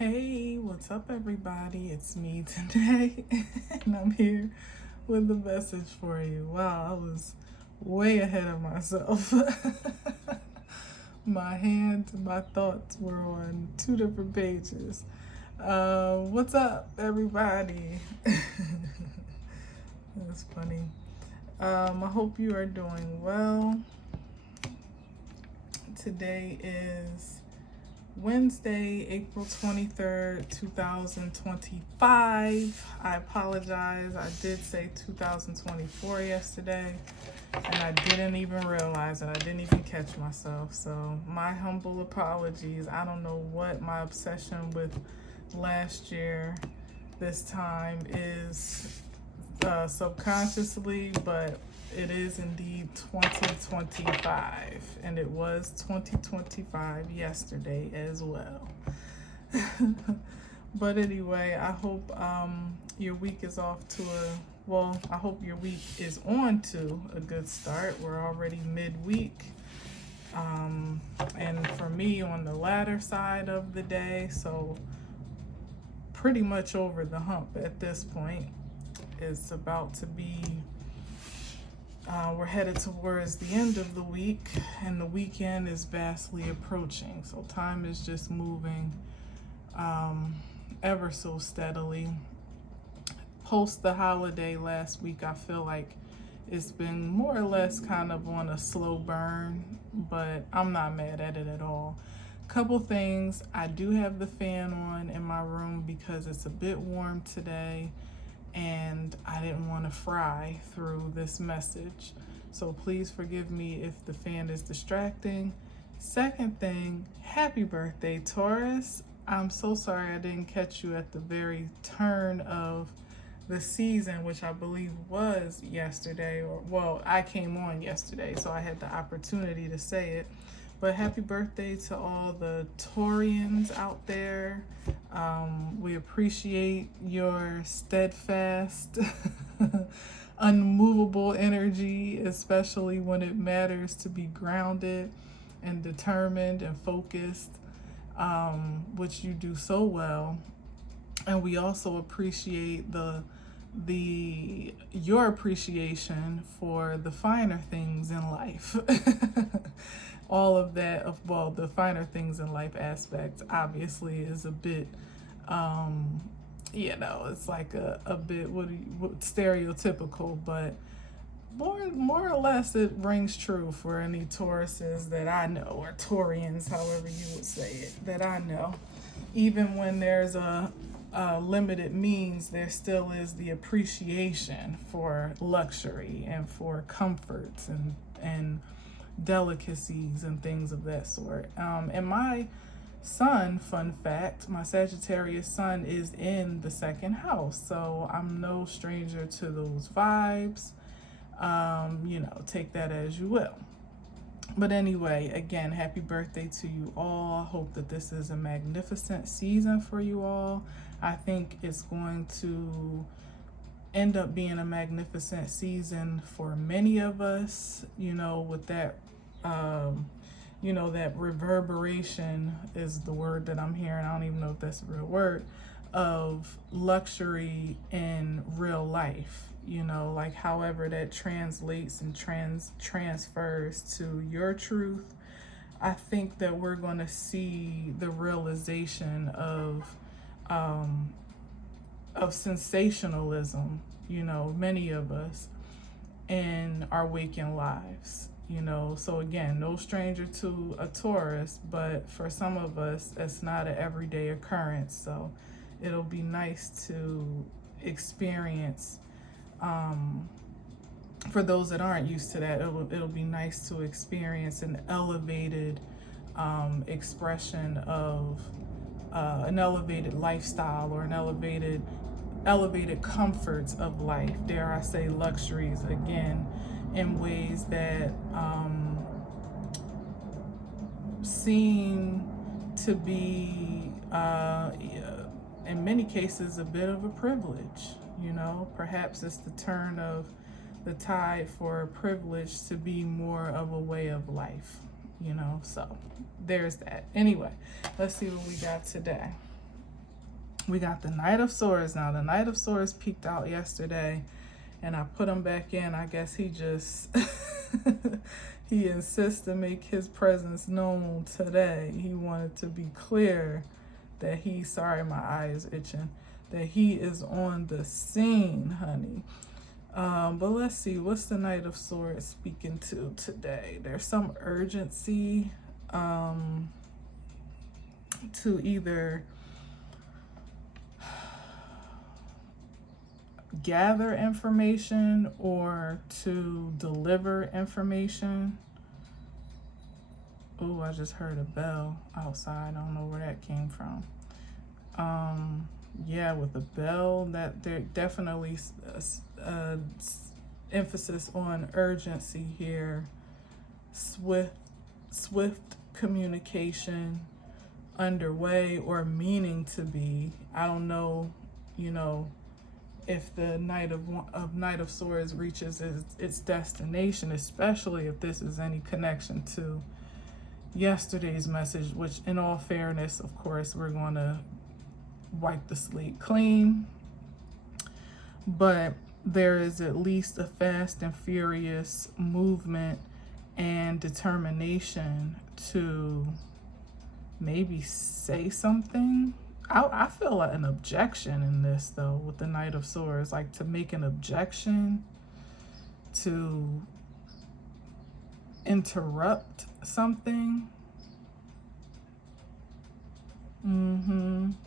Hey, what's up, everybody? It's me today, and I'm here with a message for you. Wow, I was way ahead of myself. My thoughts were on two different pages. What's up, everybody? That's funny. I hope you are doing well. Today is Wednesday, April 23rd, 2025. I apologize. I did say 2024 yesterday, and I didn't even realize it. I didn't even catch myself. So, my humble apologies. I don't know what my obsession with last year this time is subconsciously, but it is indeed 2025, and it was 2025 yesterday as well. But anyway, I hope your week is off to I hope your week is on to a good start. We're already midweek. And for me, on the latter side of the day, so pretty much over the hump at this point. It's about to be we're headed towards the end of the week, and the weekend is vastly approaching. So time is just moving ever so steadily. Post the holiday last week, I feel like it's been more or less kind of on a slow burn, but I'm not mad at it at all. Couple things. I do have the fan on in my room because it's a bit warm today, and I didn't want to fry through this message. So please forgive me if the fan is distracting. Second thing, happy birthday, Taurus. I'm so sorry I didn't catch you at the very turn of the season, which I believe was yesterday, I came on yesterday, so I had the opportunity to say it. But happy birthday to all the Taurians out there. We appreciate your steadfast, unmovable energy, especially when it matters to be grounded and determined and focused, which you do so well. And we also appreciate your appreciation for the finer things in life. All of that, the finer things in life aspect obviously is a bit, it's like a bit stereotypical, but more or less it rings true for any Tauruses that I know, or Taurians, however you would say it, that I know. Even when there's a limited means, there still is the appreciation for luxury and for comforts and delicacies and things of that sort. And my sun, fun fact, my Sagittarius sun is in the second house, so I'm no stranger to those vibes. Take that as you will. But anyway, again, happy birthday to you all. I hope that this is a magnificent season for you all. I think it's going to end up being a magnificent season for many of us, with that, that reverberation is the word that I'm hearing. I don't even know if that's a real word, of luxury in real life. Like however that translates and transfers to your truth. I think that we're going to see the realization of sensationalism, many of us, in our waking lives. So again, no stranger to a Taurus, but for some of us, it's not an everyday occurrence. So it'll be nice to experience. For those that aren't used to that, it'll be nice to experience an elevated expression of an elevated lifestyle, or an elevated comforts of life. Dare I say luxuries again, in ways that seem to be, in many cases, a bit of a privilege. Perhaps it's the turn of the tide for privilege to be more of a way of life. So there's that. Anyway, let's see what we got today. We got the Knight of Swords. Now, the Knight of Swords peeked out yesterday, and I put him back in. I guess he just, he insists to make his presence known today. He wanted to be clear that he, sorry, my eye is itching, that he is on the scene, honey. But let's see, what's the Knight of Swords speaking to today? There's some urgency to either gather information or to deliver information. Oh, I just heard a bell outside. I don't know where that came from. Yeah, with the bell, that there definitely emphasis on urgency here. Swift communication underway or meaning to be. I don't know, you know, if the Knight of Swords reaches its destination, especially if this is any connection to yesterday's message, which in all fairness, of course, we're going to wipe the slate clean. But there is at least a fast and furious movement and determination to maybe say something. I feel like an objection in this, though, with the Knight of Swords, like to make an objection, to interrupt something.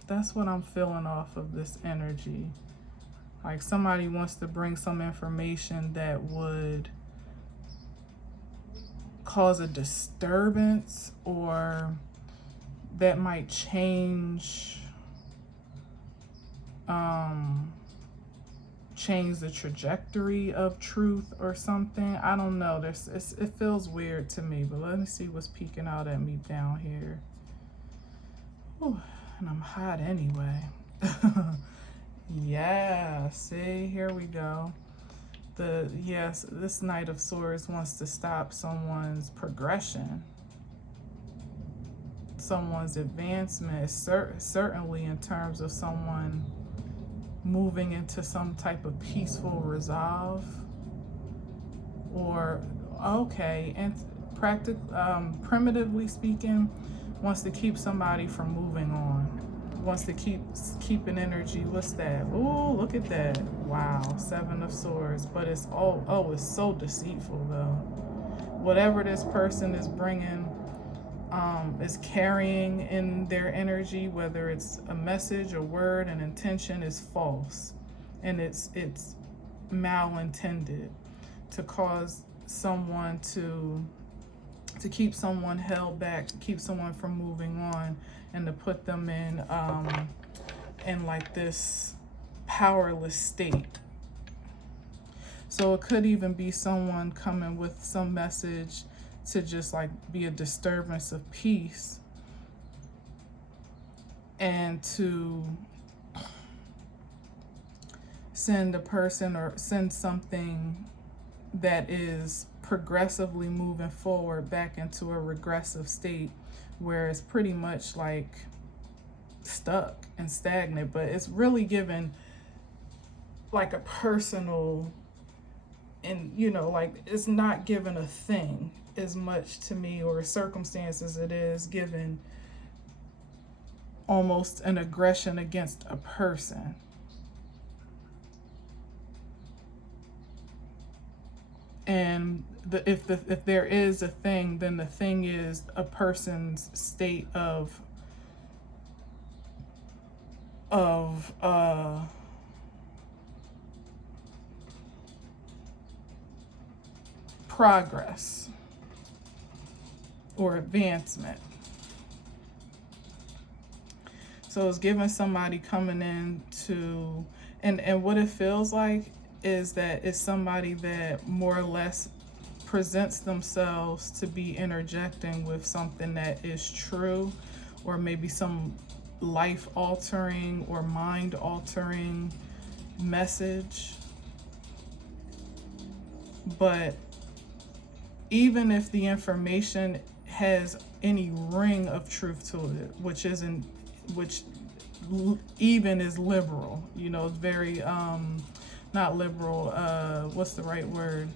That's what I'm feeling off of this energy. Like somebody wants to bring some information that would cause a disturbance, or that might change the trajectory of truth or something. I don't know. It feels weird to me, but let me see what's peeking out at me down here. Ooh, and I'm hot anyway. Yeah, see, here we go. This Knight of Swords wants to stop someone's progression, someone's advancement, certainly in terms of someone moving into some type of peaceful resolve, or and primitively speaking, wants to keep somebody from moving on, wants to keep an energy. What's that? Oh, look at that. Wow, Seven of Swords. But it's it's so deceitful though. Whatever this person is bringing, is carrying in their energy, whether it's a message, a word, an intention, is false, and it's malintended to cause someone to keep someone held back, to keep someone from moving on, and to put them in like this powerless state. So it could even be someone coming with some message to just like be a disturbance of peace, and to send a person or send something that is progressively moving forward back into a regressive state where it's pretty much like stuck and stagnant. But it's really given like a personal, and like it's not given a thing as much to me, or circumstances. It is given almost an aggression against a person. And if there is a thing, then the thing is a person's state of progress or advancement. So it's giving somebody coming in to, and what it feels like is that it's somebody that more or less presents themselves to be interjecting with something that is true, or maybe some life altering or mind altering message. But even if the information has any ring of truth to it, which even is liberal. It's very not liberal. What's the right word?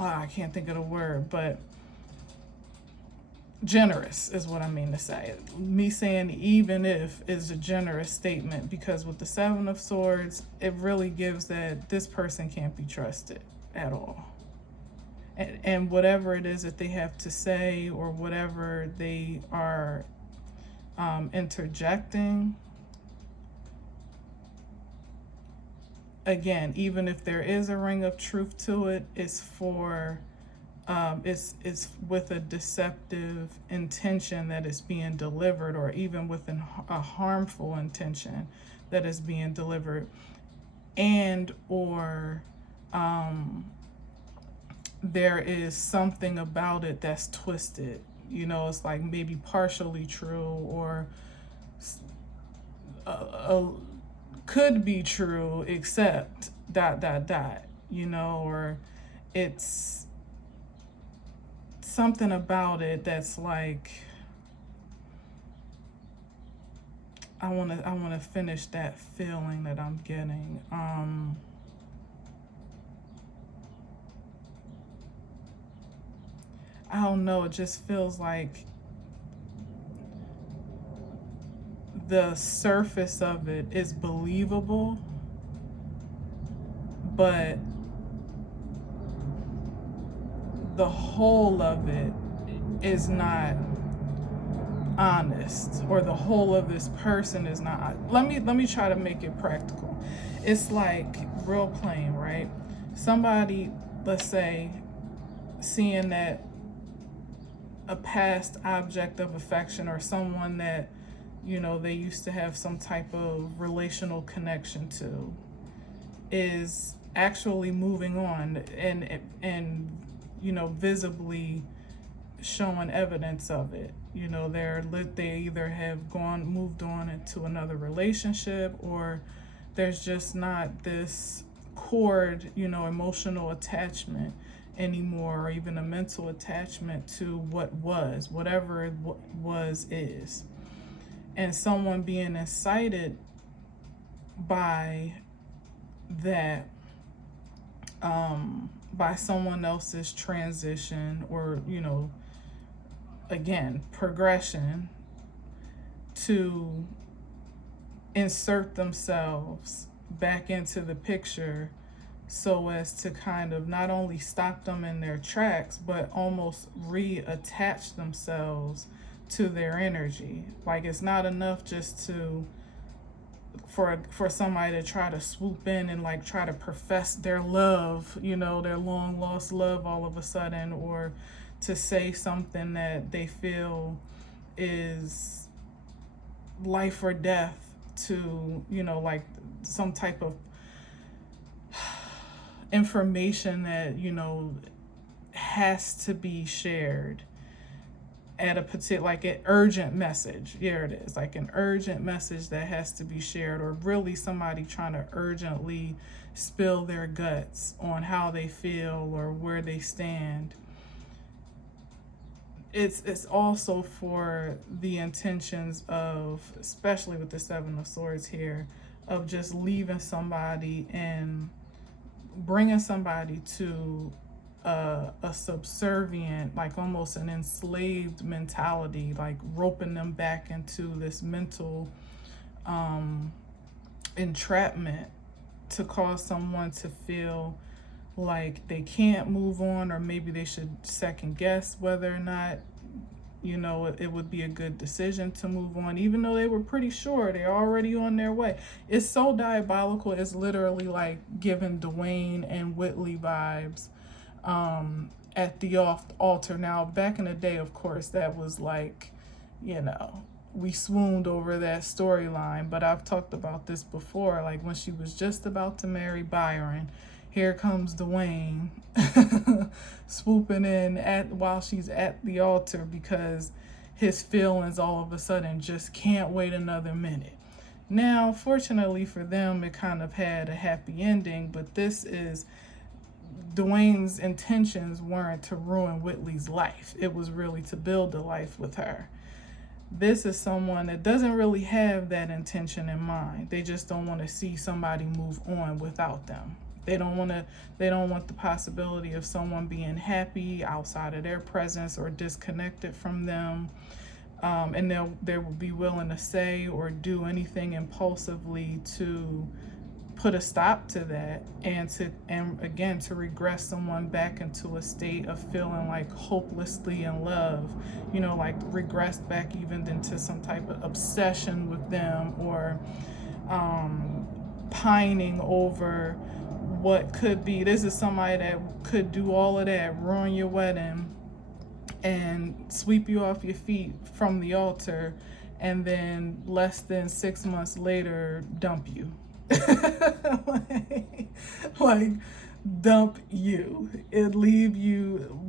I can't think of the word, but generous is what I mean to say. Me saying even if is a generous statement, because with the Seven of Swords, it really gives that this person can't be trusted at all. And whatever it is that they have to say, or whatever they are interjecting, again, even if there is a ring of truth to it, it's for it's with a deceptive intention that is being delivered, or even with a harmful intention that is being delivered, and or there is something about it that's twisted. It's like maybe partially true, or could be true, except ... or it's something about it that's like, I want to finish that feeling that I'm getting. I don't know, it just feels like the surface of it is believable, but the whole of it is not honest, or the whole of this person is not. Let me try to make it practical. It's like real plain, right? Somebody, let's say, seeing that a past object of affection, or someone that they used to have some type of relational connection to, is actually moving on, and visibly showing evidence of it. They either have moved on into another relationship, or there's just not this cord, emotional attachment anymore, or even a mental attachment to whatever it is. And someone being incited by that, by someone else's transition, or again, progression, to insert themselves back into the picture, so as to kind of not only stop them in their tracks, but almost reattach themselves to their energy. Like, it's not enough just for somebody to try to swoop in and like try to profess their love, their long lost love all of a sudden, or to say something that they feel is life or death to, like some type of information that has to be shared at a particular, like an urgent message. Here it is, like an urgent message that has to be shared, or really somebody trying to urgently spill their guts on how they feel or where they stand. It's also for the intentions of, especially with the Seven of Swords here, of just leaving somebody and bringing somebody to a subservient, like almost an enslaved mentality, like roping them back into this mental entrapment, to cause someone to feel like they can't move on, or maybe they should second guess whether or not it would be a good decision to move on, even though they were pretty sure they're already on their way. It's so diabolical. It's literally like giving Dwayne and Whitley vibes at the altar. Now, back in the day, of course, that was like, we swooned over that storyline, but I've talked about this before. Like, when she was just about to marry Byron, here comes Dwayne swooping in while she's at the altar, because his feelings all of a sudden just can't wait another minute. Now, fortunately for them, it kind of had a happy ending, but this is Dwayne's intentions weren't to ruin Whitley's life. It was really to build a life with her. This is someone that doesn't really have that intention in mind. They just don't want to see somebody move on without them. They don't want the possibility of someone being happy outside of their presence or disconnected from them. And they will be willing to say or do anything impulsively to put a stop to that, and again to regress someone back into a state of feeling like hopelessly in love, like regressed back even into some type of obsession with them, or pining over what could be. This is somebody that could do all of that, ruin your wedding and sweep you off your feet from the altar, and then less than 6 months later dump you. like dump you. It leave you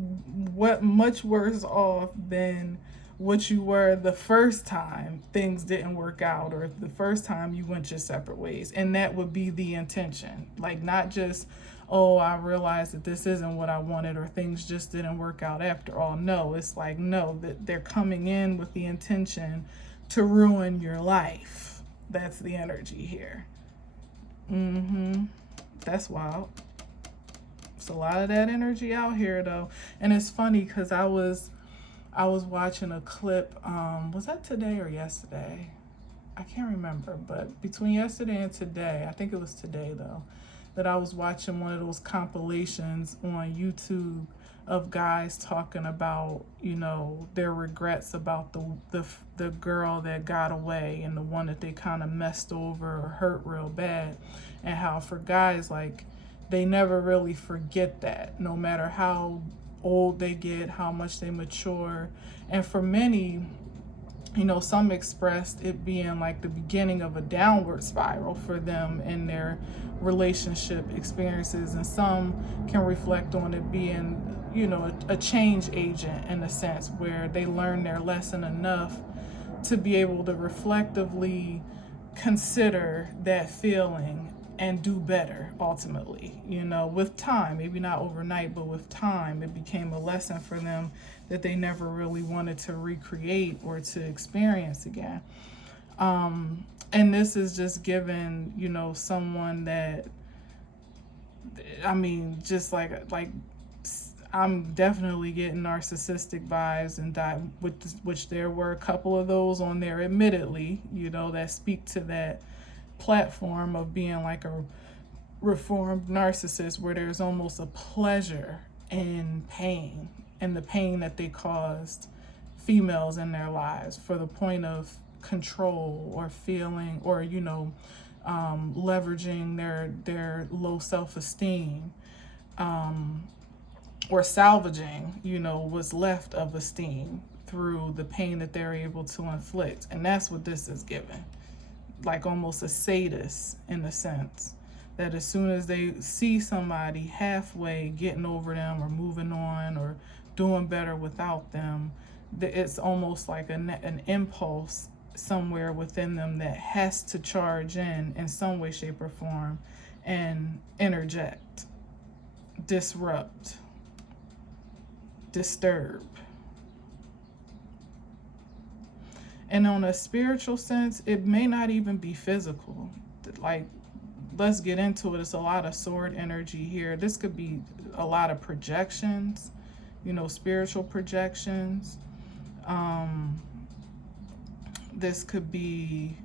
much worse off than what you were the first time things didn't work out, or the first time you went your separate ways. And that would be the intention. Like, not just, oh, I realized that this isn't what I wanted, or things just didn't work out after all. No, it's like, no, that they're coming in with the intention to ruin your life. That's the energy here. That's wild. It's a lot of that energy out here, though. And it's funny because I was watching a clip. Was that today or yesterday? I can't remember. But between yesterday and today, I think it was today though, that I was watching one of those compilations on YouTube of guys talking about, their regrets about the girl that got away, and the one that they kind of messed over or hurt real bad, and how for guys, like, they never really forget that, no matter how old they get, how much they mature. And for many, some expressed it being like the beginning of a downward spiral for them in their relationship experiences, and some can reflect on it being, a change agent, in a sense, where they learn their lesson enough to be able to reflectively consider that feeling and do better ultimately. With time, maybe not overnight, but with time, it became a lesson for them that they never really wanted to recreate or to experience again. And this is just given, someone that, just like I'm definitely getting narcissistic vibes, and that, which there were a couple of those on there, admittedly, that speak to that platform of being like a reformed narcissist, where there's almost a pleasure in pain, and the pain that they caused females in their lives for the point of control or feeling, or leveraging their low self-esteem, or salvaging what's left of esteem through the pain that they're able to inflict. And that's what this is given, like almost a sadist, in a sense, that as soon as they see somebody halfway getting over them or moving on or doing better without them, it's almost like an impulse somewhere within them that has to charge in some way, shape, or form, and interject, disrupt, disturb. And on a spiritual sense, it may not even be physical. Like, let's get into it. It's a lot of sword energy here. This could be a lot of projections, spiritual projections. This could be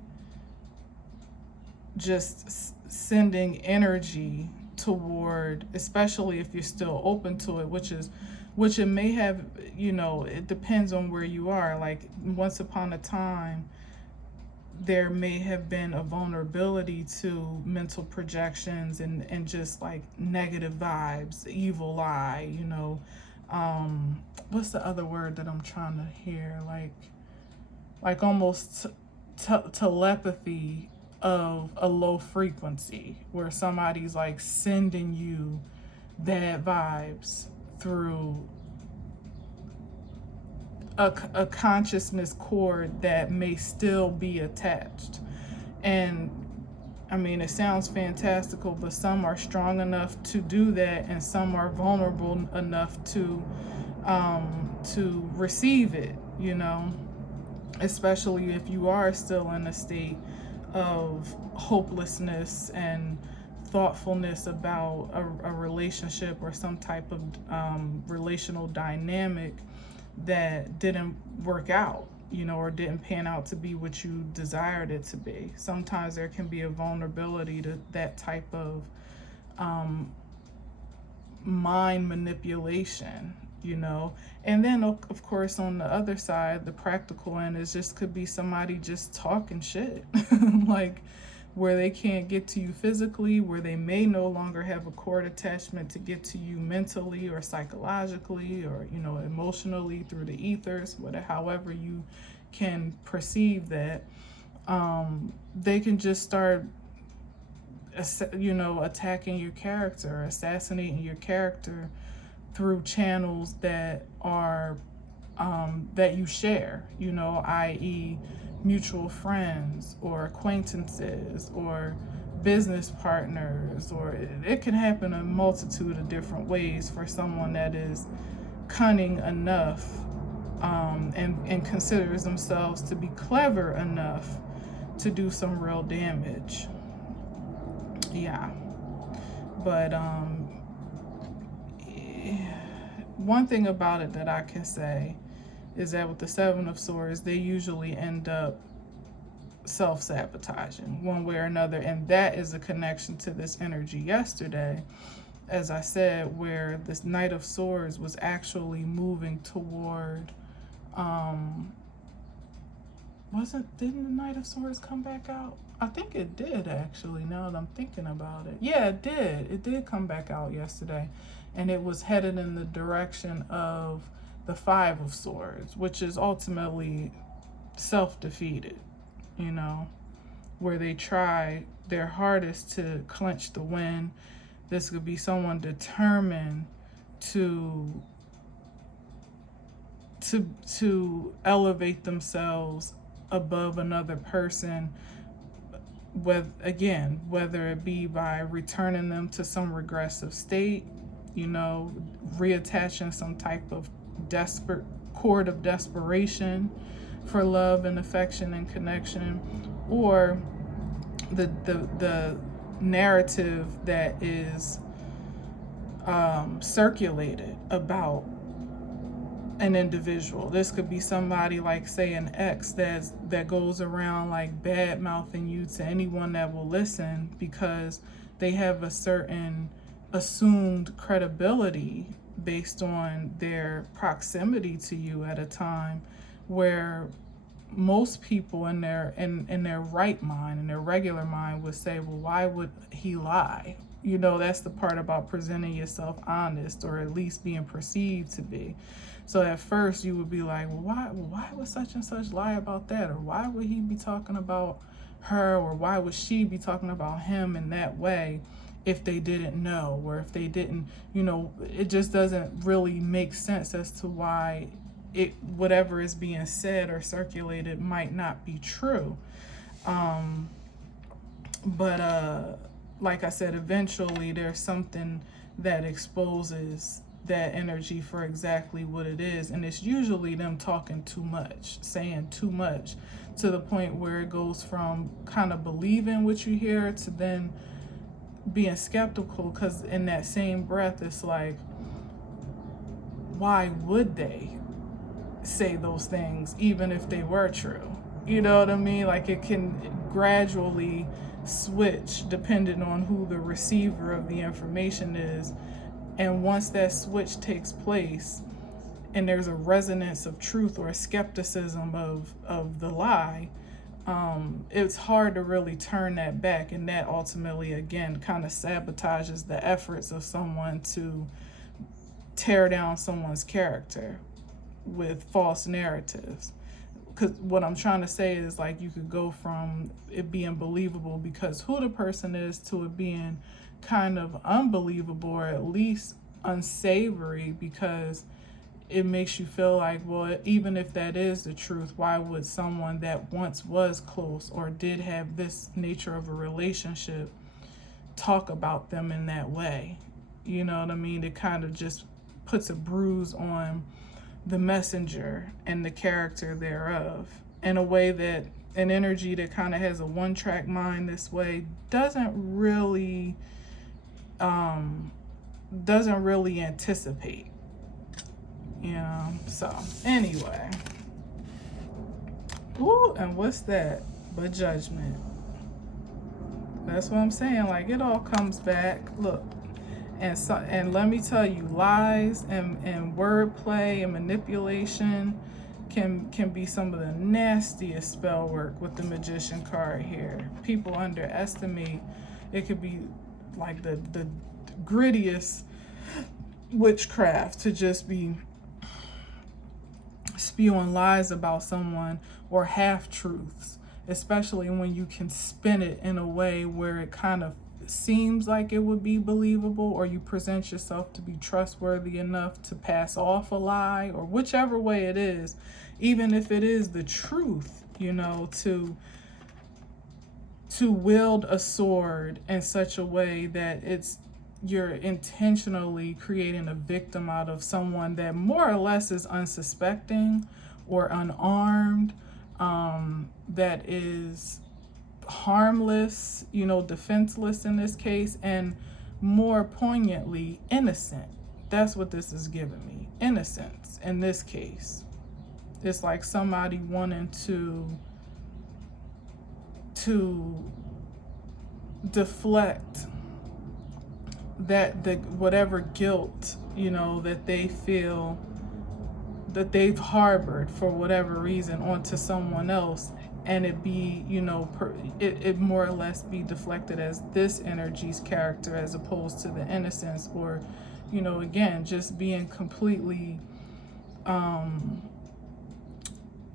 just sending energy toward, especially if you're still open to it, which it may have, it depends on where you are. Like, once upon a time, there may have been a vulnerability to mental projections and just like negative vibes, evil eye, what's the other word that I'm trying to hear? Like almost telepathy of a low frequency, where somebody's like sending you bad vibes through a consciousness cord that may still be attached. And I mean, it sounds fantastical, but some are strong enough to do that, and some are vulnerable enough to receive it, you know, especially if you are still in a state of hopelessness and thoughtfulness about a relationship or some type of relational dynamic that didn't work out, you know, or didn't pan out to be what you desired it to be. Sometimes there can be a vulnerability to that type of mind manipulation, you know. And then of course on the other side, the practical end is just could be somebody just talking shit like where they can't get to you physically, where they may no longer have a cord attachment to get to you mentally or psychologically or, you know, emotionally through the ethers, whatever, however you can perceive that. They can just start, you know, attacking your character, assassinating your character through channels that are that you share, you know, i.e. mutual friends or acquaintances or business partners, or it can happen a multitude of different ways for someone that is cunning enough and considers themselves to be clever enough to do some real damage. Yeah. But one thing about it that I can say is that with the Seven of Swords, they usually end up self-sabotaging one way or another, and that is a connection to this energy yesterday, as I said, where this Knight of Swords was actually moving toward didn't the Knight of Swords come back out? I think it did, actually, now that I'm thinking about it. Yeah, it did come back out yesterday, and it was headed in the direction of the Five of Swords, which is ultimately self-defeated, you know, where they try their hardest to clinch the win. This could be someone determined to elevate themselves above another person, whether it be by returning them to some regressive state, you know, reattaching some type of desperate cord of desperation for love and affection and connection, or the narrative that is circulated about an individual. This could be somebody like, say, an ex that goes around like bad mouthing you to anyone that will listen, because they have a certain assumed credibility based on their proximity to you at a time where most people in their right mind, in their regular mind, would say, well, why would he lie? You know, that's the part about presenting yourself honest, or at least being perceived to be. So at first you would be like, well, why would such and such lie about that? Or why would he be talking about her? Or why would she be talking about him in that way if they didn't know? Or if they didn't, you know, it just doesn't really make sense as to why whatever is being said or circulated might not be true. But like I said, eventually there's something that exposes that energy for exactly what it is, and it's usually them talking too much, saying too much, to the point where it goes from kind of believing what you hear to then being skeptical, because in that same breath it's like, why would they say those things even if they were true? You know what I mean? Like, it can gradually switch depending on who the receiver of the information is. And once that switch takes place and there's a resonance of truth or a skepticism of the lie, it's hard to really turn that back. And that ultimately, again, kind of sabotages the efforts of someone to tear down someone's character with false narratives. Because what I'm trying to say is, like, you could go from it being believable because who the person is to it being kind of unbelievable, or at least unsavory, because it makes you feel like, well, even if that is the truth, why would someone that once was close or did have this nature of a relationship talk about them in that way? You know what I mean? It kind of just puts a bruise on the messenger and the character thereof, in a way that an energy that kind of has a one-track mind this way doesn't really anticipate, you know. So anyway, ooh, and what's that but judgment? That's what I'm saying. Like, it all comes back. Look, and let me tell you, lies and wordplay and manipulation can be some of the nastiest spell work with the Magician card here. People underestimate. It could be like the grittiest witchcraft to just be spewing lies about someone, or half-truths, especially when you can spin it in a way where it kind of seems like it would be believable, or you present yourself to be trustworthy enough to pass off a lie, or whichever way it is, even if it is the truth, you know, to wield a sword in such a way that you're intentionally creating a victim out of someone that more or less is unsuspecting or unarmed, that is harmless, you know, defenseless in this case, and more poignantly, innocent. That's what this is giving me. Innocence in this case. It's like somebody wanting to deflect the whatever guilt, you know, that they feel that they've harbored for whatever reason onto someone else, and it be, you know, it more or less be deflected as this energy's character as opposed to the innocence, or, you know, again, just being completely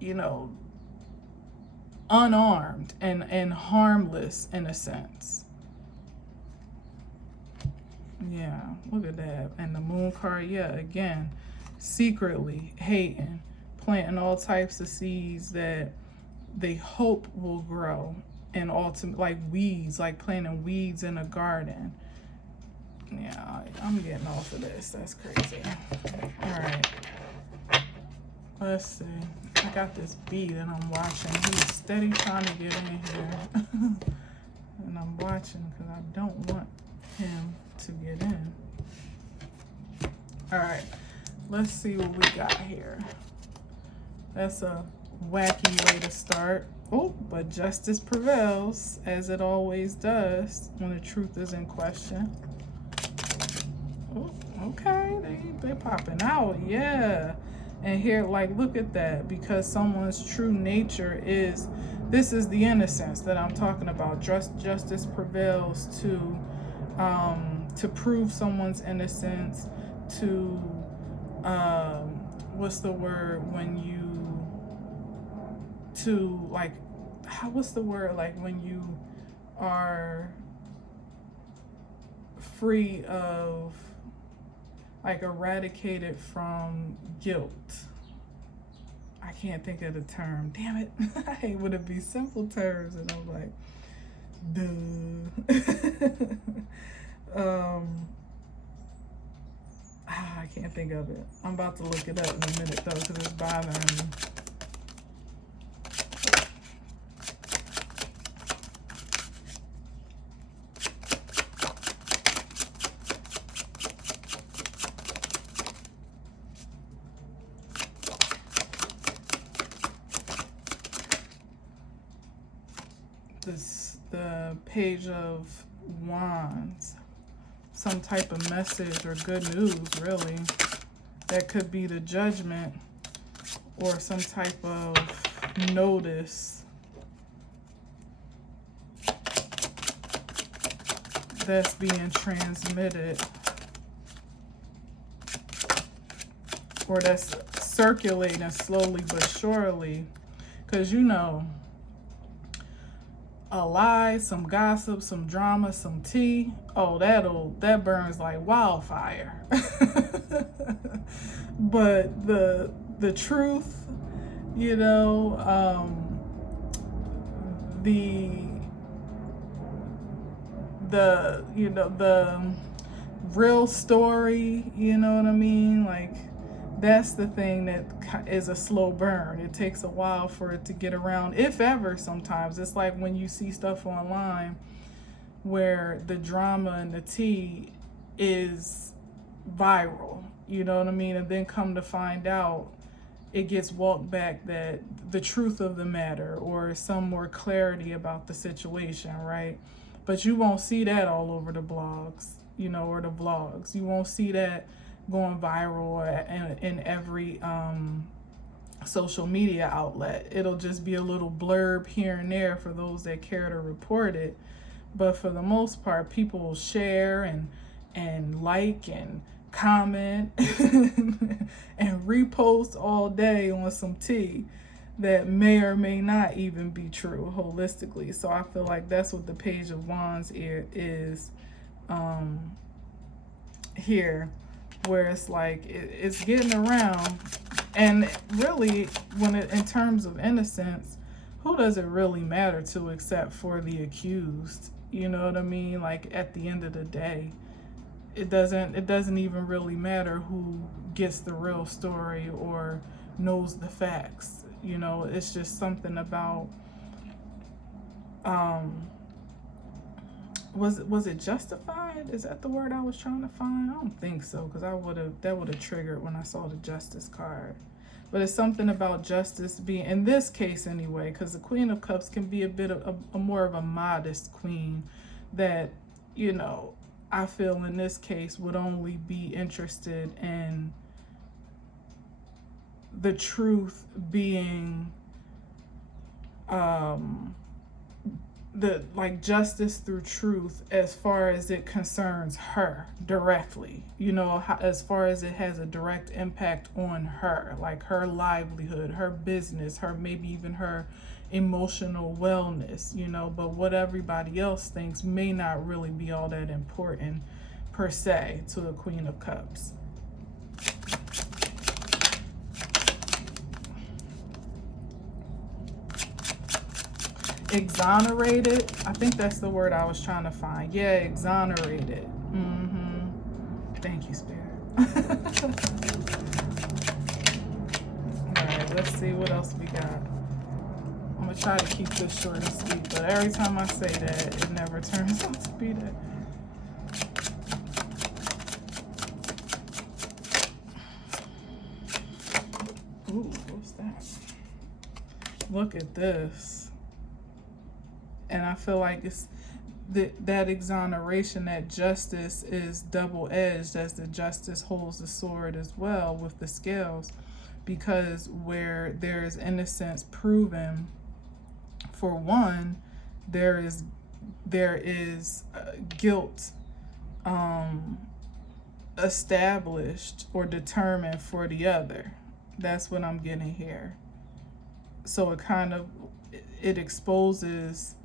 you know, unarmed and harmless in a sense. Yeah, look at that. And the Moon card, yeah, again, secretly hating, planting all types of seeds that they hope will grow, and ultimately, like weeds, like planting weeds in a garden. Yeah, I'm getting off of this. That's crazy. All right. Let's see. I got this bee that I'm watching. He's steady trying to get in here. And I'm watching because I don't want him to get in. All right. Let's see what we got here. That's a wacky way to start. Oh, but justice prevails, as it always does when the truth is in question. Oh, okay. They're popping out. Yeah. And here, like, look at that, because someone's true nature is, this is the innocence that I'm talking about. Justice prevails to prove someone's innocence, to, what's the word, when you, to, like, what's the word, like, when you are free of, like, eradicated from guilt. I can't think of the term. Damn it. I hate when it be simple terms and I'm like, duh. I can't think of it. I'm about to look it up in a minute though, because it's bothering me. The Page of Wands, some type of message or good news, really. That could be the Judgment, or some type of notice that's being transmitted, or that's circulating slowly but surely. Because, you know, a lie, some gossip, some drama, some tea, oh, that burns like wildfire. But the truth, you know, the you know the real story, you know what I mean? Like, that's the thing that is a slow burn. It takes a while for it to get around, if ever. Sometimes it's like when you see stuff online where the drama and the tea is viral, you know what I mean? And then come to find out, it gets walked back that the truth of the matter or some more clarity about the situation, right? But you won't see that all over the blogs, you know, or the vlogs. You won't see that going viral in every social media outlet. It'll just be a little blurb here and there for those that care to report it. But for the most part, people will share and like and comment and repost all day on some tea that may or may not even be true holistically. So I feel like that's what the Page of Wands is here, where it's like it's getting around. And really, when it, in terms of innocence, who does it really matter to except for the accused? You know what I mean? Like, at the end of the day, it doesn't even really matter who gets the real story or knows the facts. You know, it's just something about was it justified? Is that the word I was trying to find? I don't think so, because that would have triggered when I saw the Justice card. But it's something about justice being, in this case anyway, because the Queen of Cups can be a bit of a more of a modest queen that, you know, I feel in this case would only be interested in the truth being the like justice through truth as far as it concerns her directly, you know, as far as it has a direct impact on her, like her livelihood, her business, her maybe even her emotional wellness, you know. But what everybody else thinks may not really be all that important per se to a Queen of Cups. Exonerated, I think that's the word I was trying to find. Yeah, exonerated. Thank you, Spirit. All right, let's see what else we got. I'm gonna try to keep this short and sweet, but every time I say that, it never turns out to be that. Ooh, what's that? Look at this. And I feel like it's that exoneration, that justice is double-edged, as the Justice holds the sword as well with the scales, because where there is innocence proven, for one, there is guilt established or determined for the other. That's what I'm getting here. So it exposes.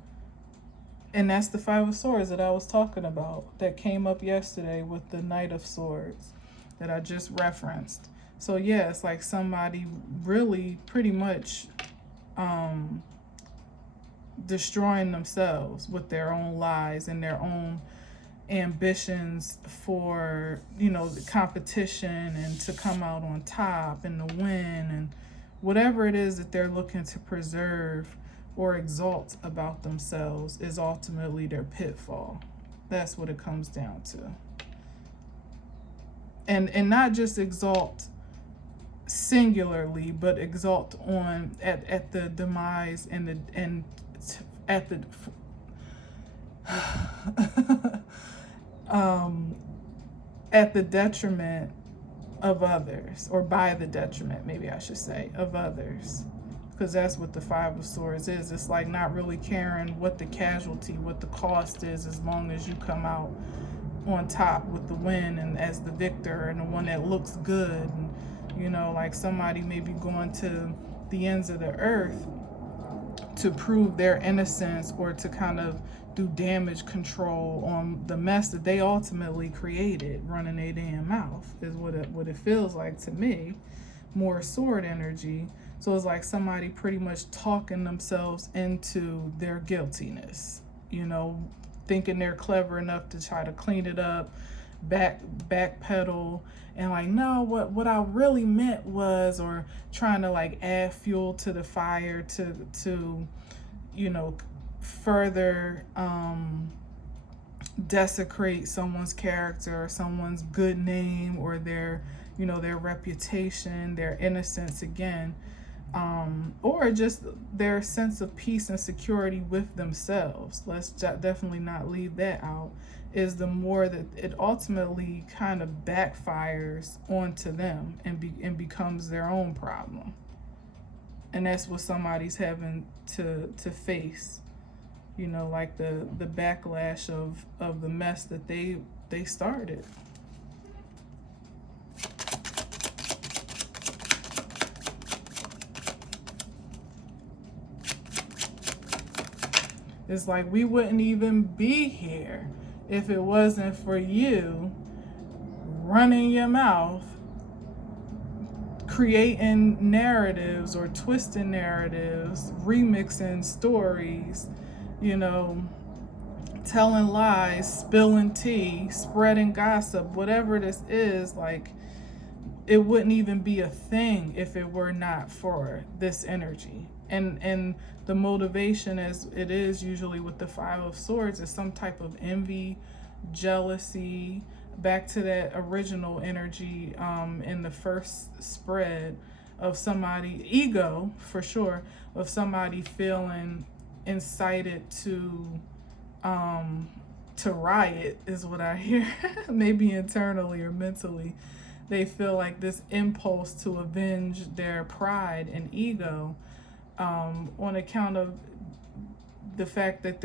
And that's the Five of Swords that I was talking about, that came up yesterday with the Knight of Swords that I just referenced. So yeah, it's like somebody really pretty much destroying themselves with their own lies and their own ambitions for, you know, the competition and to come out on top and to win and whatever it is that they're looking to preserve or exalt about themselves is ultimately their pitfall. That's what it comes down to. And not just exalt singularly, but exalt on at the demise and at the at the detriment of others, or by the detriment, maybe I should say, of others. Because that's what the Five of Swords is. It's like not really caring what the casualty, what the cost is, as long as you come out on top with the win and as the victor and the one that looks good. And, you know, like somebody may be going to the ends of the earth to prove their innocence or to kind of do damage control on the mess that they ultimately created, running their damn mouth is what it feels like to me. More sword energy. So it's like somebody pretty much talking themselves into their guiltiness, thinking they're clever enough to try to clean it up, backpedal, and like, no, what I really meant was, or trying to like add fuel to the fire to further desecrate someone's character or someone's good name or their reputation, their innocence again, or just their sense of peace and security with themselves. Let's definitely not leave that out. Is the more that it ultimately kind of backfires onto them and becomes their own problem. And that's what somebody's having to face, like the backlash of the mess that they started. It's like we wouldn't even be here if it wasn't for you running your mouth, creating narratives or twisting narratives, remixing stories, telling lies, spilling tea, spreading gossip, whatever this is. Like, it wouldn't even be a thing if it were not for this energy. And the motivation, as it is usually with the Five of Swords, is some type of envy, jealousy, back to that original energy in the first spread of somebody, ego for sure, of somebody feeling incited to riot is what I hear. Maybe internally or mentally they feel like this impulse to avenge their pride and ego, on account of the fact that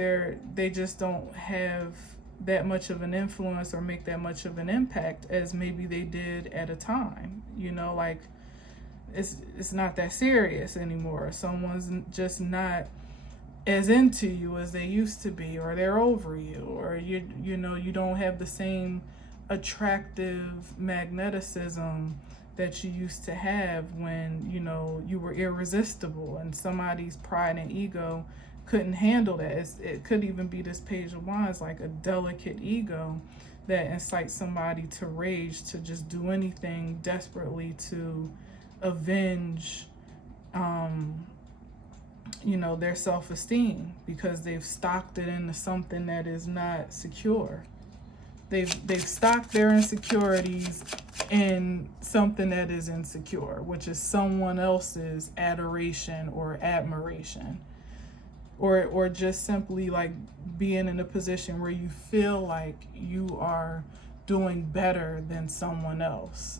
they just don't have that much of an influence or make that much of an impact as maybe they did at a time. Like, it's not that serious anymore. Someone's just not as into you as they used to be, or they're over you, or you don't have the same attractive magneticism that you used to have when you were irresistible, and somebody's pride and ego couldn't handle that. It could even be this Page of Wands, like a delicate ego that incites somebody to rage, to just do anything desperately to avenge their self-esteem, because they've stocked it into something that is not secure. They've stocked their insecurities in something that is insecure, which is someone else's adoration or admiration, or just simply like being in a position where you feel like you are doing better than someone else.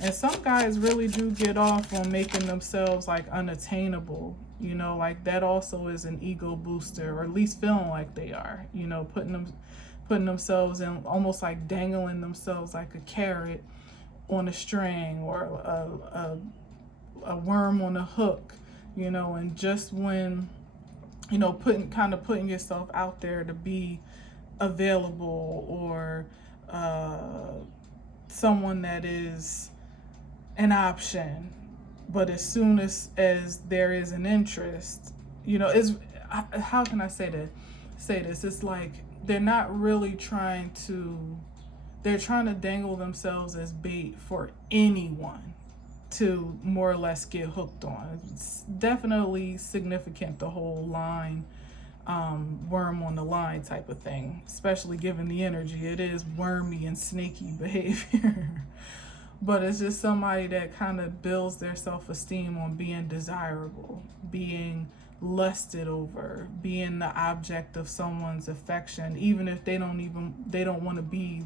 And some guys really do get off on making themselves like unattainable, like that also is an ego booster, or at least feeling like they are, putting themselves in, almost like dangling themselves like a carrot on a string, or a worm on a hook, and just when, putting yourself out there to be available, or someone that is an option. But as soon as there is an interest, how can I say this? It's like they're not really they're trying to dangle themselves as bait for anyone to more or less get hooked on. It's definitely significant, the whole line, worm on the line type of thing, especially given the energy. It is wormy and snaky behavior. But it's just somebody that kind of builds their self-esteem on being desirable, being lusted over, being the object of someone's affection, even if they don't want to be,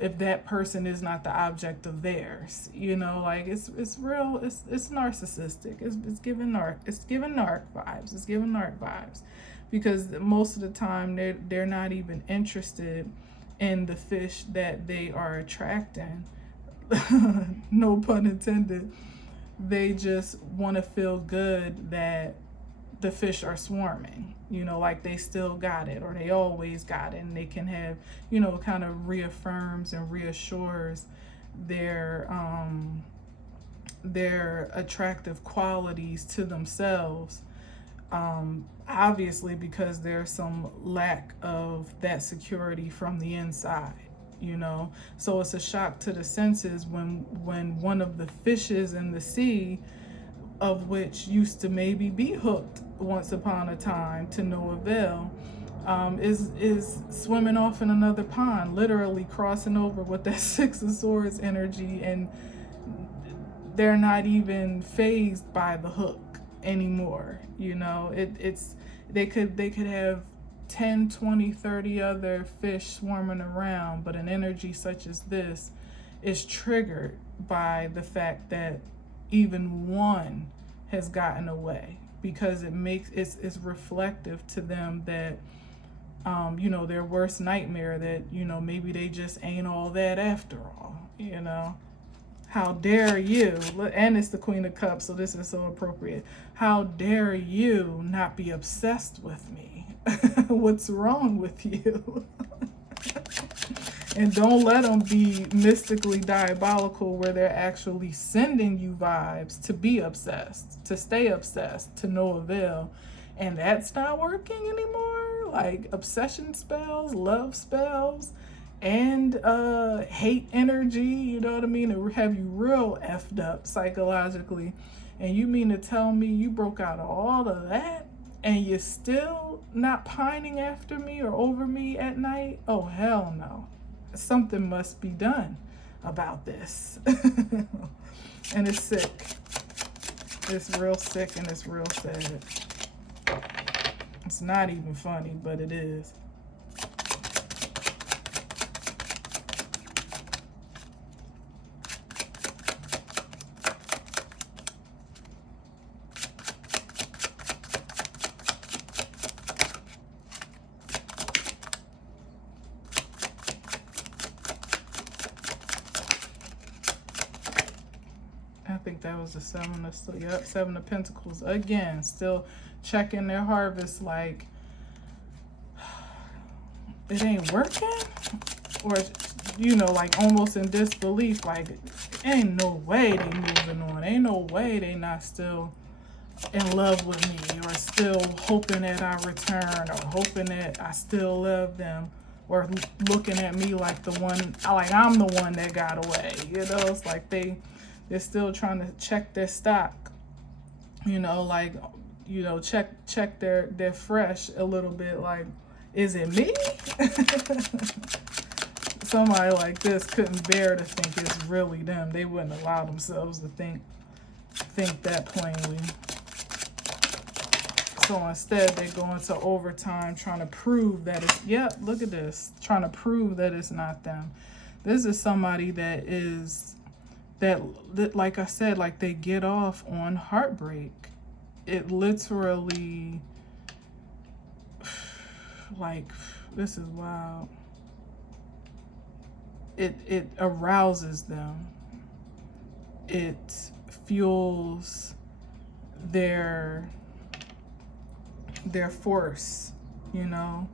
if that person is not the object of theirs. Like it's real, it's narcissistic. It's giving narc vibes. It's giving narc vibes, because most of the time they're not even interested in the fish that they are attracting. No pun intended. They just want to feel good that the fish are swarming, you know, like they still got it or they always got it, and they can have, you know, kind of reaffirms and reassures their attractive qualities to themselves, obviously because there's some lack of that security from the inside, you know. So it's a shock to the senses when one of the fishes in the sea, of which used to maybe be hooked once upon a time to no avail, is swimming off in another pond, literally crossing over with that Six of Swords energy, and they're not even phased by the hook anymore. You know, they could have 10, 20, 30 other fish swarming around, but an energy such as this is triggered by the fact that even one has gotten away, because it's reflective to them that you know, their worst nightmare, that, you know, maybe they just ain't all that after all, you know. How dare you, and it's the Queen of Cups, so this is so appropriate. How dare you not be obsessed with me? What's wrong with you? And don't let them be mystically diabolical, where they're actually sending you vibes to be obsessed, to stay obsessed, to no avail. And that's not working anymore. Like obsession spells, love spells, and hate energy, you know what I mean? To have you real effed up psychologically. And you mean to tell me you broke out of all of that and you're still not pining after me or over me at night? Oh, hell no. Something must be done about this. And it's sick. It's real sick and it's real sad. It's not even funny, but it is. I think that was the Seven of Pentacles. Again, still checking their harvest, like, it ain't working? Or, you know, like almost in disbelief, like, ain't no way they moving on. Ain't no way they not still in love with me, or still hoping that I return, or hoping that I still love them, or looking at me like the one, like I'm the one that got away. You know, it's like they're still trying to check their stock, you know, like, you know, check their fresh a little bit, like, is it me? Somebody like this couldn't bear to think it's really them. They wouldn't allow themselves to think that plainly. So instead, they go into overtime trying to prove that it's, yep, look at this, trying to prove that it's not them. This is somebody that is, that like I said, like they get off on heartbreak. It literally, like, this is wild. It arouses them. It fuels their force, you know,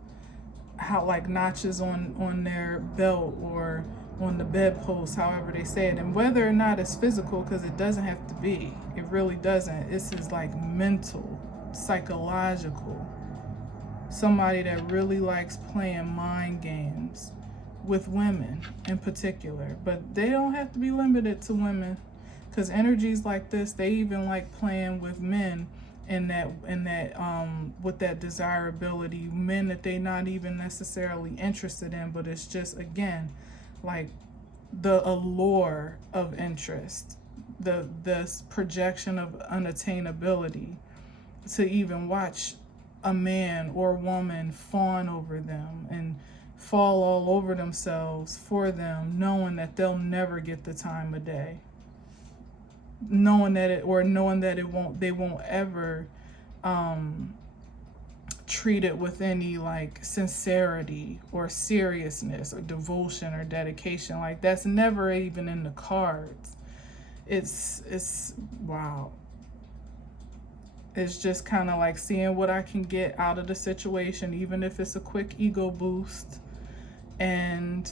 how like notches on their belt or on the bedpost, however they say it. And whether or not it's physical, because it doesn't have to be, it really doesn't. This is like mental, psychological. Somebody that really likes playing mind games with women in particular, but they don't have to be limited to women, because energies like this, they even like playing with men in that with that desirability, men that they not even necessarily interested in, but it's just, again, like the allure of interest, this projection of unattainability, to even watch a man or woman fawn over them and fall all over themselves for them, knowing that they'll never get the time of day, knowing that it won't, they won't ever treat it with any like sincerity or seriousness or devotion or dedication. Like that's never even in the cards. It's wow. It's just kind of like seeing what I can get out of the situation, even if it's a quick ego boost, and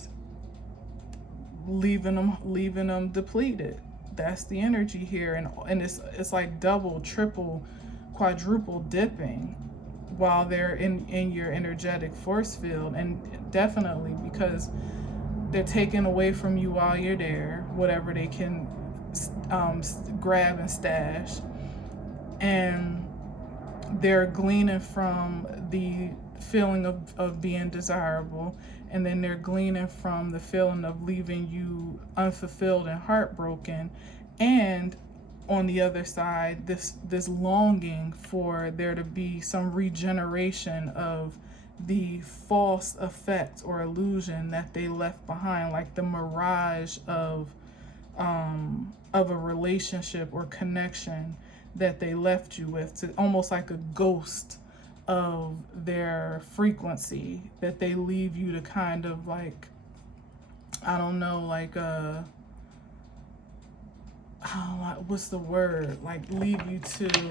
leaving them depleted. That's the energy here, and it's like double, triple, quadruple dipping while they're in your energetic force field. And definitely because they're taking away from you while you're there whatever they can grab and stash, and they're gleaning from the feeling of being desirable, and then they're gleaning from the feeling of leaving you unfulfilled and heartbroken, and on the other side, this longing for there to be some regeneration of the false effect or illusion that they left behind, like the mirage of a relationship or connection that they left you with, to almost like a ghost of their frequency that they leave you to kind of like, I don't know, like what's the word, like leave you to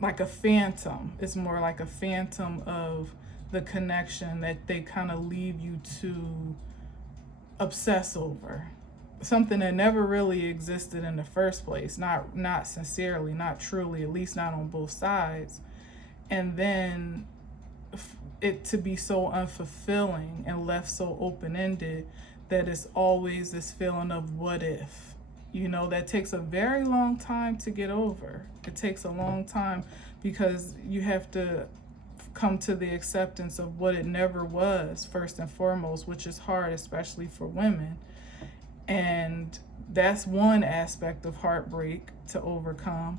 like a phantom. It's more like a phantom of the connection that they kind of leave you to obsess over, something that never really existed in the first place, not sincerely, not truly, at least not on both sides. And then it to be so unfulfilling and left so open-ended that it's always this feeling of what if, that takes a very long time to get over. It takes a long time because you have to come to the acceptance of what it never was, first and foremost, which is hard, especially for women. And that's one aspect of heartbreak to overcome.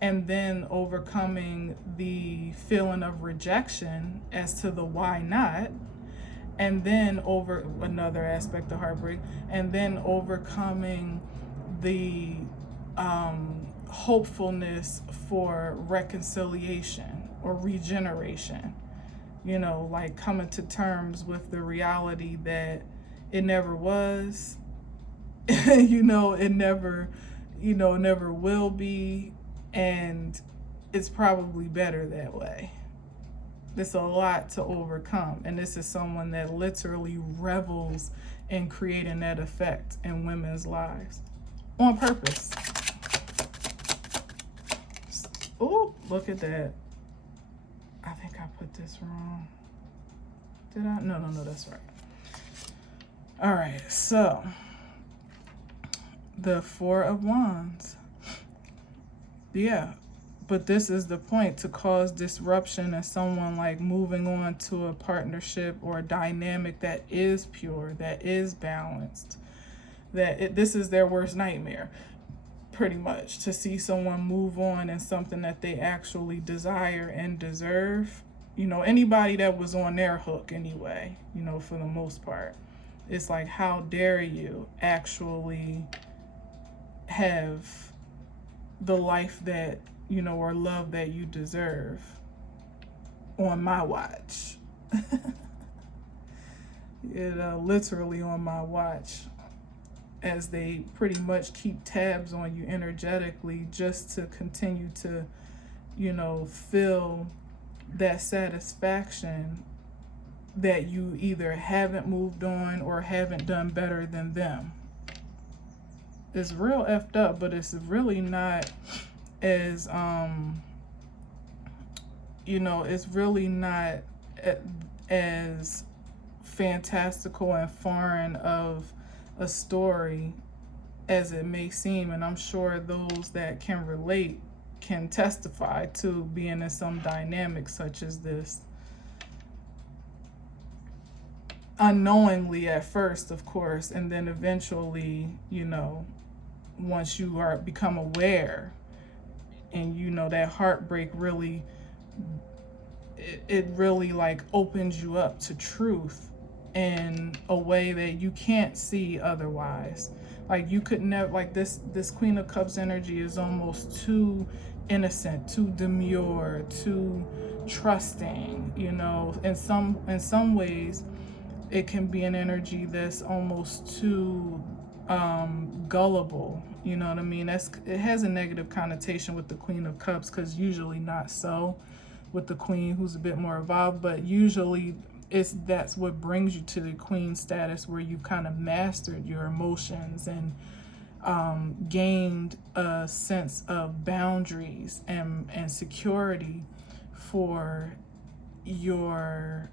And then overcoming the feeling of rejection as to the why not. And then over another aspect of heartbreak. And then overcoming the hopefulness for reconciliation or regeneration. Like coming to terms with the reality that it never was. It never will be, and it's probably better that way. There's a lot to overcome, and this is someone that literally revels in creating that effect in women's lives on purpose. Oh, look at that. I think I put this wrong. Did I? No, that's right. All right, so the Four of Wands. Yeah, but this is the point, to cause disruption in someone, like moving on to a partnership or a dynamic that is pure, that is balanced, this is their worst nightmare, pretty much, to see someone move on in something that they actually desire and deserve. Anybody that was on their hook anyway, for the most part. It's like, how dare you actually have the life that, or love that you deserve on my watch. Literally on my watch, as they pretty much keep tabs on you energetically, just to continue to, feel that satisfaction that you either haven't moved on or haven't done better than them. It's real effed up, but it's really not as it's really not as fantastical and foreign of a story as it may seem. And I'm sure those that can relate can testify to being in some dynamic such as this. Unknowingly at first, of course, and then eventually, once you become aware, and that heartbreak really, it really like opens you up to truth in a way that you can't see otherwise. Like you could never, like this Queen of Cups energy is almost too innocent, too demure, too trusting, in some ways it can be an energy that's almost too gullible. You know what I mean? It has a negative connotation with the Queen of Cups, because usually not so with the Queen, who's a bit more evolved, but usually that's what brings you to the Queen status, where you've kind of mastered your emotions and gained a sense of boundaries and security for your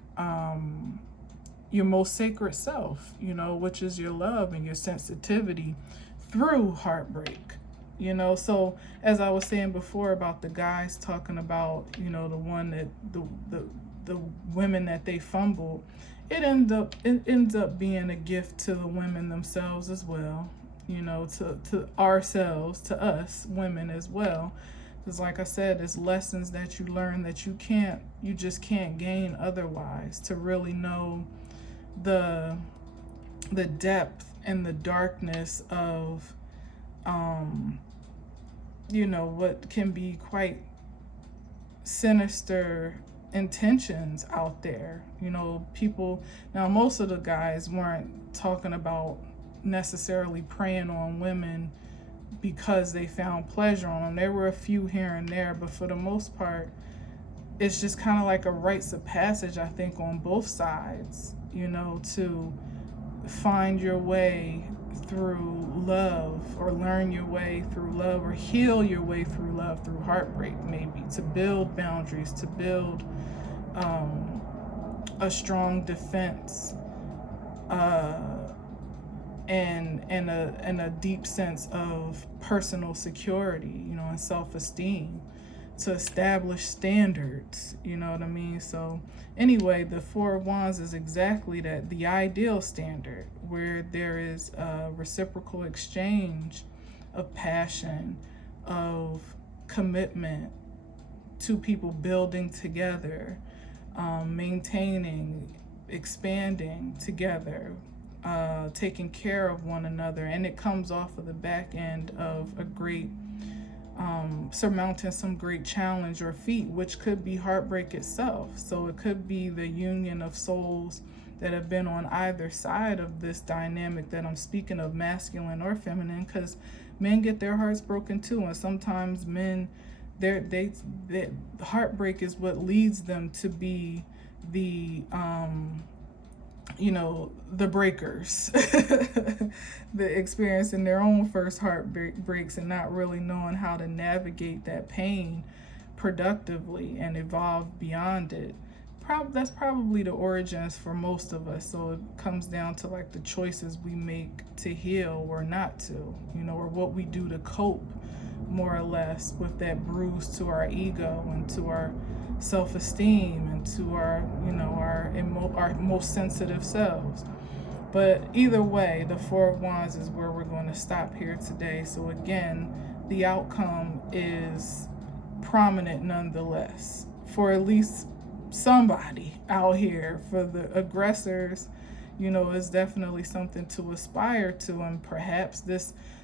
most sacred self, you know, which is your love and your sensitivity through heartbreak. You know, so as I was saying before about the guys talking about, you know, the one that the women that they fumbled, it ends up being a gift to the women themselves as well, you know, to ourselves, to us women as well. Because like I said, it's lessons that you learn that you just can't gain otherwise, to really know the depth and the darkness of you know, what can be quite sinister intentions out there. You know, people, now most of the guys weren't talking about necessarily preying on women because they found pleasure on them. There were a few here and there, but for the most part, it's just kind of like a rites of passage, I think, on both sides, you know, to find your way through love, or learn your way through love, or heal your way through love through heartbreak, maybe, to build boundaries, to build a strong defense, and a deep sense of personal security, you know, and self-esteem, to establish standards, you know what I mean? So anyway, the Four of Wands is exactly that, the ideal standard, where there is a reciprocal exchange of passion, of commitment, two people building together, maintaining, expanding together, taking care of one another. And it comes off of the back end of a great surmounting some great challenge or feat, which could be heartbreak itself. So it could be the union of souls that have been on either side of this dynamic that I'm speaking of, masculine or feminine, because men get their hearts broken too, and sometimes men, they heartbreak is what leads them to be the you know, the breakers, the experiencing their own first heartbreaks and not really knowing how to navigate that pain productively and evolve beyond it. That's probably the origins for most of us. So it comes down to like the choices we make to heal or not to, you know, or what we do to cope, more or less, with that bruise to our ego and to our self-esteem and to our, you know, our most sensitive selves. But either way, the Four of Wands is where we're going to stop here today. So again, the outcome is prominent nonetheless for at least somebody out here. For the aggressors, you know, it's definitely something to aspire to, and perhaps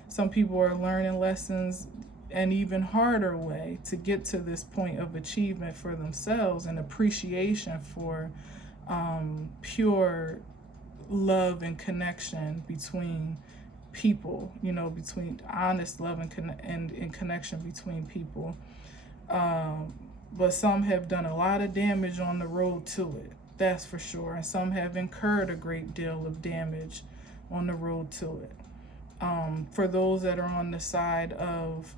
some people are learning lessons an even harder way to get to this point of achievement for themselves and appreciation for pure love and connection between people, you know, between honest love and connection between people. But some have done a lot of damage on the road to it, that's for sure. And some have incurred a great deal of damage on the road to it. For those that are on the side of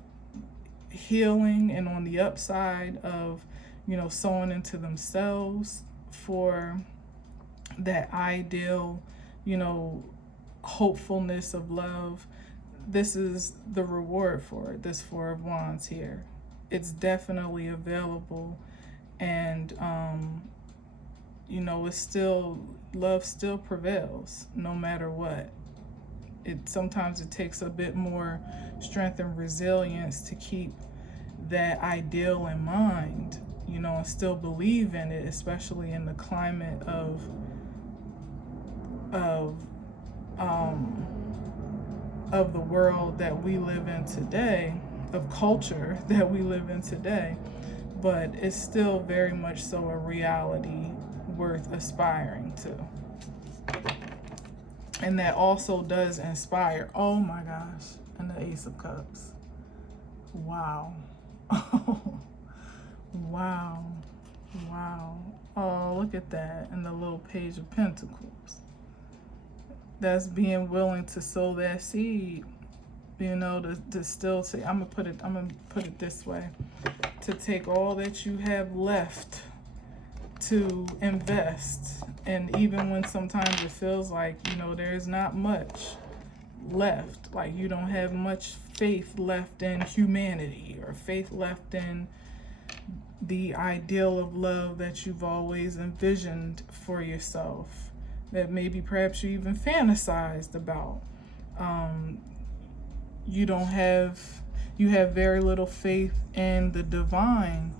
healing and on the upside of, you know, sowing into themselves for that ideal, you know, hopefulness of love, this is the reward for it, this Four of Wands here. It's definitely available, and you know, it's still, love still prevails no matter what. Sometimes it takes a bit more strength and resilience to keep that ideal in mind, you know, and still believe in it, especially in the climate of the world that we live in today, of culture that we live in today. But it's still very much so a reality worth aspiring to. And that also does inspire. Oh my gosh. And the Ace of Cups. Wow. Wow. Wow. Oh, look at that. And the little Page of Pentacles. That's being willing to sow that seed. You know, to still say, I'm gonna put it this way. To take all that you have left to invest. And even when sometimes it feels like, you know, there's not much left, like you don't have much faith left in humanity or faith left in the ideal of love that you've always envisioned for yourself, that maybe perhaps you even fantasized about. You have very little faith in the divine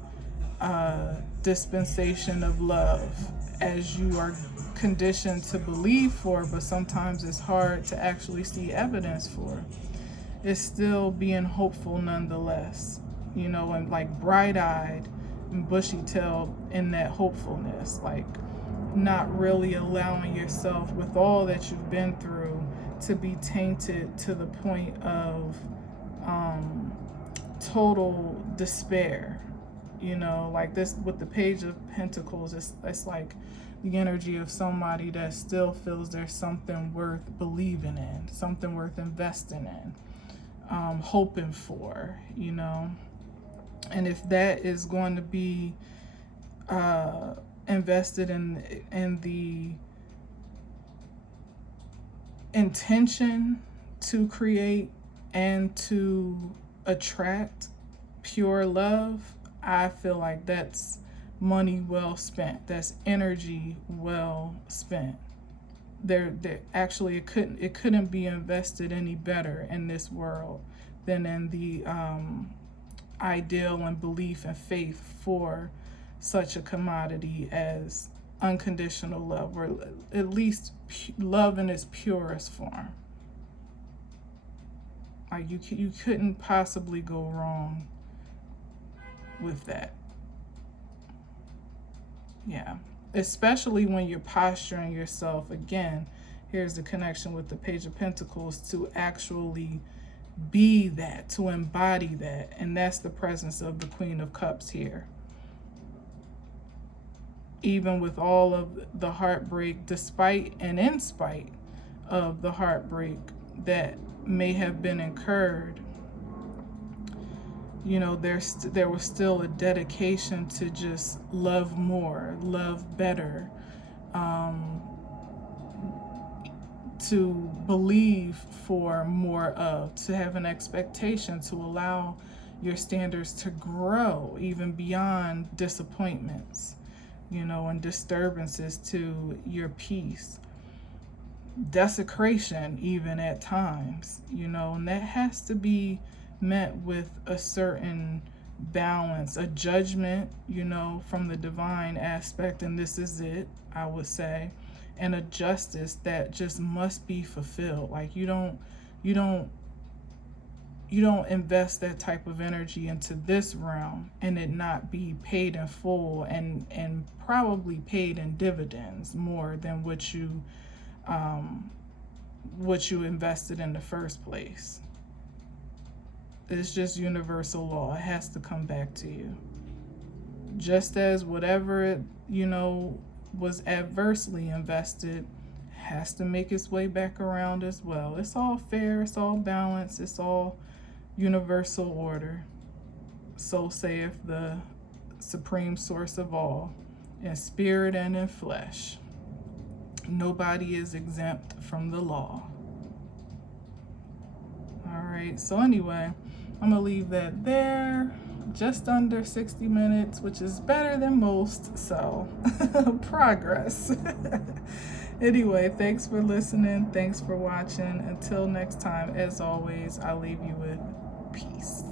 dispensation of love as you are conditioned to believe for, but sometimes it's hard to actually see evidence for. It's still being hopeful nonetheless, you know, and like bright-eyed and bushy-tailed in that hopefulness, like not really allowing yourself, with all that you've been through, to be tainted to the point of total despair. You know, like this with the Page of Pentacles, it's like the energy of somebody that still feels there's something worth believing in, something worth investing in, hoping for, you know. And if that is going to be invested in the intention to create and to attract pure love, I feel like that's money well spent. That's energy well spent. There actually, it couldn't be invested any better in this world than in the ideal and belief and faith for such a commodity as unconditional love, or at least love in its purest form. Like you couldn't possibly go wrong with that. Yeah, especially when you're posturing yourself, again, here's the connection with the Page of Pentacles, to actually be that, to embody that. And that's the presence of the Queen of Cups here. Even with all of the heartbreak, despite and in spite of the heartbreak that may have been incurred, you know, there was still a dedication to just love more, love better, to believe for more of, to have an expectation, to allow your standards to grow even beyond disappointments, you know, and disturbances to your peace. Desecration even at times, you know, and that has to be met with a certain balance, a judgment, you know, from the divine aspect, and this is it, I would say, and a justice that just must be fulfilled. Like you don't invest that type of energy into this realm and it not be paid in full and probably paid in dividends more than what you invested in the first place. It's just universal law. It has to come back to you. Just as whatever, you know, was adversely invested has to make its way back around as well. It's all fair, it's all balanced, it's all universal order. So saith the supreme source of all, in spirit and in flesh. Nobody is exempt from the law. All right, so anyway, I'm gonna leave that there. Just under 60 minutes, which is better than most, so progress. Anyway, thanks for listening. Thanks for watching. Until next time, as always, I'll leave you with peace.